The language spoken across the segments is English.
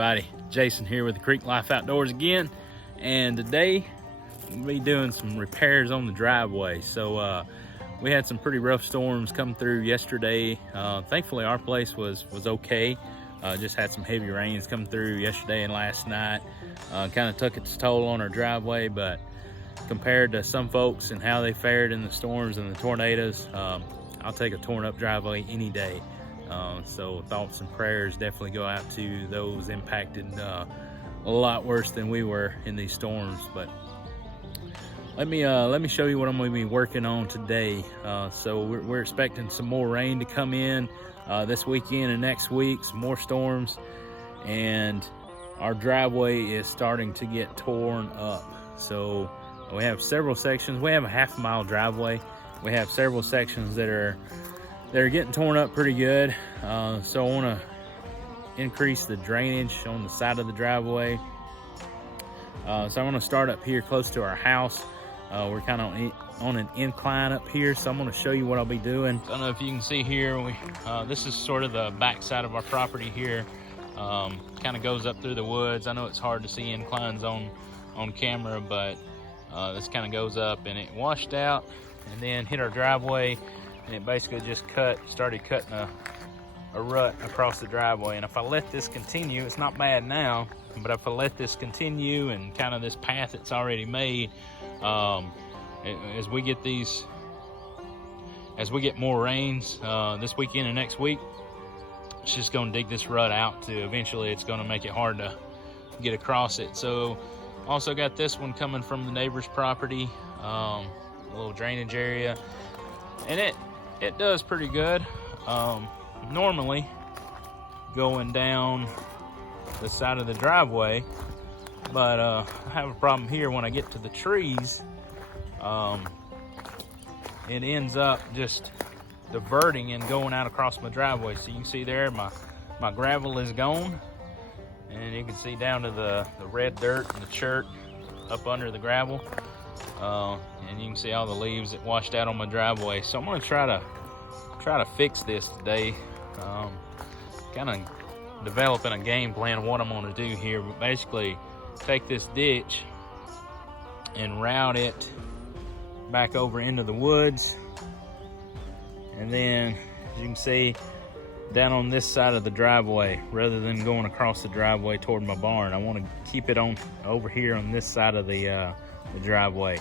everybody, Jason here with the Creek Life Outdoors again, and today we'll be doing some repairs on the driveway. So we had some pretty rough storms come through yesterday. Thankfully our place was okay. Just had some heavy rains come through yesterday and last night. Kind of took its toll on our driveway, but compared to some folks and how they fared in the storms and the tornadoes, I'll take a torn up driveway any day. So thoughts and prayers definitely go out to those impacted a lot worse than we were in these storms. But let me show you what I'm going to be working on today. So we're expecting some more rain to come in this weekend and next week, some more storms, and our driveway is starting to get torn up. So we have several sections. We have a half-mile driveway. We have several sections that are getting torn up pretty good. So I want to increase the drainage on the side of the driveway. So I want to start up here close to our house. We're kind of on an incline up here, so I'm going to show you what I'll be doing. I don't know if you can see here, this is sort of the back side of our property here. Kind of goes up through the woods. I know it's hard to see inclines on camera, but this kind of goes up, and it washed out and then hit our driveway, and it basically just started cutting a rut across the driveway. And if I let this continue, it's not bad now, but if I let this continue and kind of this path it's already made, as we get more rains this weekend and next week, it's just going to dig this rut out to eventually it's going to make it hard to get across it. So also got this one coming from the neighbor's property, a little drainage area, and it does pretty good. Normally going down the side of the driveway, but I have a problem here when I get to the trees. It ends up just diverting and going out across my driveway. So you can see there my gravel is gone, and you can see down to the red dirt and the chert up under the gravel, and you can see all the leaves that washed out on my driveway. So I'm going to try to fix this today. Kind of developing a game plan of what I'm going to do here, but basically take this ditch and route it back over into the woods, and then as you can see down on this side of the driveway, rather than going across the driveway toward my barn, I want to keep it on over here on this side of the driveway.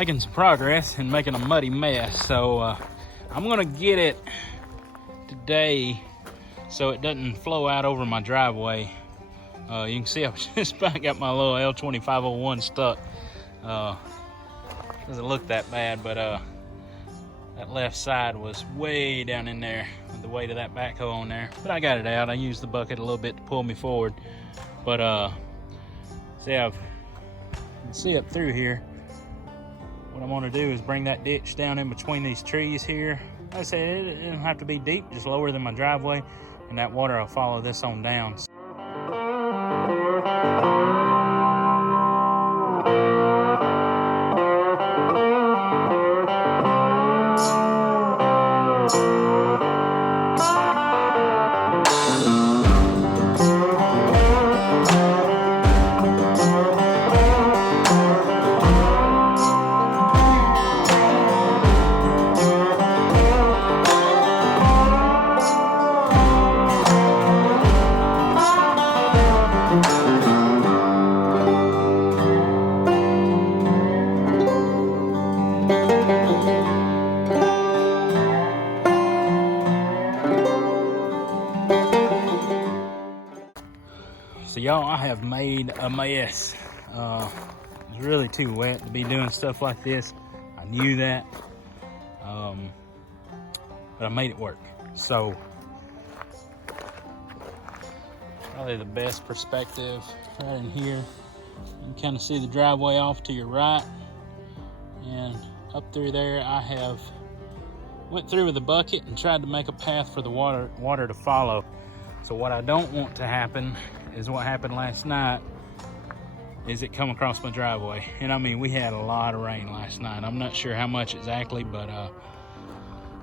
making some progress and making a muddy mess. So I'm gonna get it today so it doesn't flow out over my driveway. You can see I've just about got my little L2501 stuck. Doesn't look that bad, but that left side was way down in there with the weight of that backhoe on there. But I got it out. I used the bucket a little bit to pull me forward. But see, you can see up through here. What I'm gonna do is bring that ditch down in between these trees here. Like I said, it doesn't have to be deep, just lower than my driveway, and that water will follow this on down. So y'all, I have made a mess. It's really too wet to be doing stuff like this. I knew that, but I made it work. So probably the best perspective right in here. You can kind of see the driveway off to your right, and up through there I have went through with a bucket and tried to make a path for the water to follow. So what I don't want to happen is what happened last night, is it come across my driveway. And I mean, we had a lot of rain last night. I'm not sure how much exactly, but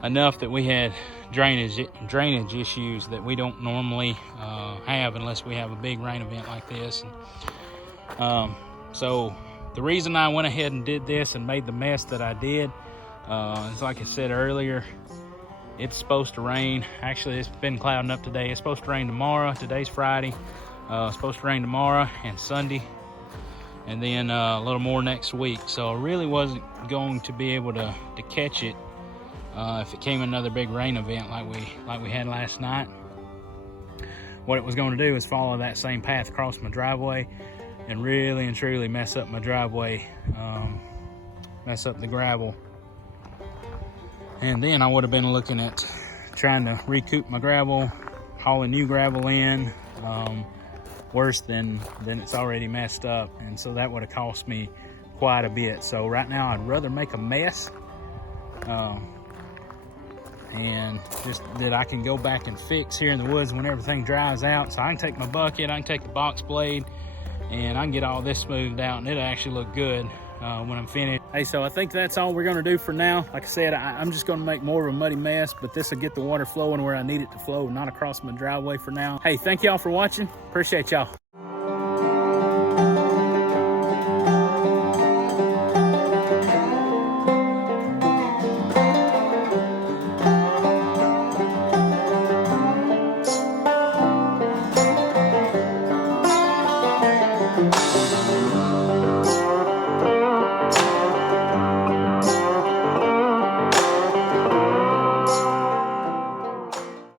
enough that we had drainage issues that we don't normally have unless we have a big rain event like this. And, so the reason I went ahead and did this and made the mess that I did is, like I said earlier, it's supposed to rain. Actually, it's been clouding up today. It's supposed to rain tomorrow. Today's Friday. It's supposed to rain tomorrow and Sunday, and then a little more next week. So I really wasn't going to be able to catch it if it came another big rain event like we had last night. What it was going to do is follow that same path across my driveway and really and truly mess up my driveway, mess up the gravel. And then I would have been looking at trying to recoup my gravel, hauling new gravel in, worse than it's already messed up. And so that would have cost me quite a bit. So right now I'd rather make a mess and just that I can go back and fix here in the woods when everything dries out. So I can take my bucket, I can take the box blade, and I can get all this smoothed out, and it'll actually look good when I'm finished. Hey, so I think that's all we're gonna do for now. Like I said, I'm just gonna make more of a muddy mess, but this will get the water flowing where I need it to flow, not across my driveway for now. Hey, thank y'all for watching. Appreciate y'all.